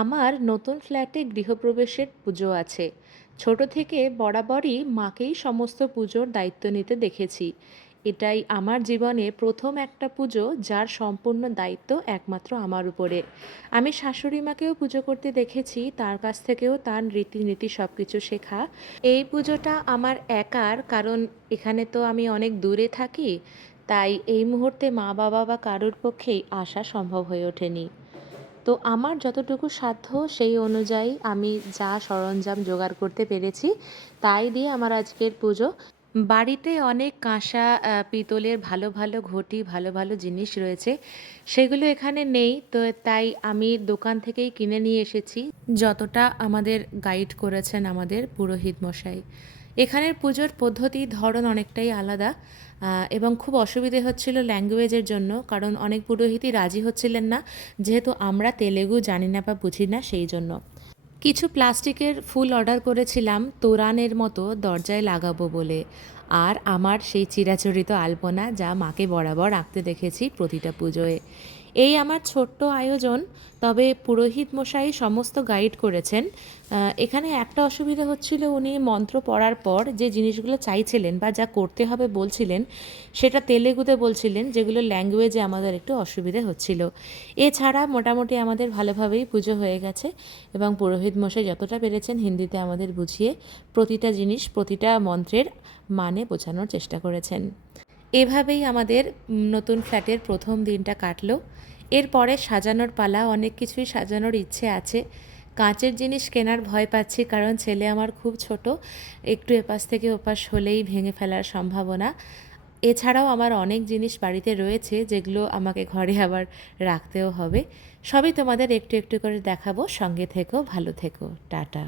আমার নতুন ফ্ল্যাটে গৃহপ্রবেশের পুজো আছে। ছোট থেকে বরাবরই মাকেই সমস্ত পুজোর দায়িত্ব নিতে দেখেছি। এটাই আমার জীবনে প্রথম একটা পুজো যার সম্পূর্ণ দায়িত্ব একমাত্র আমার উপরে। আমি শাশুড়ি মাকেও পুজো করতে দেখেছি, তার কাছ থেকেও তার রীতিনীতি সব কিছু শেখা। এই পুজোটা আমার একার, কারণ এখানে তো আমি অনেক দূরে থাকি। তাই এই মুহূর্তে মা বাবা বা কারোর পক্ষেই আসা সম্ভব হয়ে ওঠেনি। তো আমার যতটুকু সাধ্য সেই অনুযায়ী আমি যা সরঞ্জাম জোগাড় করতে পেরেছি তাই দিয়ে আমার আজকের পুজো। বাড়িতে অনেক কাঁসা পিতলের ভালো ভালো ঘটি, ভালো ভালো জিনিস রয়েছে, সেগুলো এখানে নেই, তো তাই আমি দোকান থেকেই কিনে নিয়ে এসেছি, যতটা আমাদের গাইড করেছেন আমাদের পুরোহিত মশাই। এখানের পুজোর পদ্ধতি ধরন অনেকটাই আলাদা, এবং খুব অসুবিধে হচ্ছিল ল্যাঙ্গুয়েজের জন্য, কারণ অনেক পুরোহিতই রাজি হচ্ছিলেন না, যেহেতু আমরা তেলেগু জানি না বা বুঝি না সেই জন্য। কিছু প্লাস্টিকের ফুল অর্ডার করেছিলাম তোরানের মতো দরজায় লাগাবো বলে, আর আমার সেই চিরাচরিত আলপনা যা মাকে বরাবর আঁকতে দেখেছি প্রতিটা পুজোয়। এই আমার ছোট্ট আয়োজন, তবে পুরোহিত মশাই সমস্ত গাইড করেছেন। এখানে একটা অসুবিধা হচ্ছিল, উনি মন্ত্র পড়ার পর যে জিনিসগুলো চাইছিলেন বা যা করতে হবে বলছিলেন সেটা তেলেগুতে বলছিলেন, যেগুলো ল্যাঙ্গুয়েজে আমাদের একটু অসুবিধে হচ্ছিল। এছাড়া মোটামুটি আমাদের ভালোভাবেই পুজো হয়ে গেছে, এবং পুরোহিত মশাই যতটা পেরেছেন হিন্দিতে আমাদের বুঝিয়ে প্রতিটা জিনিস, প্রতিটা মন্ত্রের মানে বোঝানোর চেষ্টা করেছেন। এভাবেই আমাদের নতুন ফ্ল্যাটের প্রথম দিনটা কাটলো। এরপরে সাজানোর পালা, অনেক কিছুই সাজানোর ইচ্ছে আছে। কাঁচের জিনিস কেনার ভয় পাচ্ছি, কারণ ছেলে আমার খুব ছোট, একটু এপাশ থেকে ওপাশ হলেই ভেঙে ফেলার সম্ভাবনা। এছাড়াও আমার অনেক জিনিস বাড়িতে রয়েছে যেগুলো আমাকে ঘরে আবার রাখতেও হবে। সবই তোমাদের একটু একটু করে দেখাবো, সঙ্গে থেকো, ভালো থেকো, টাটা।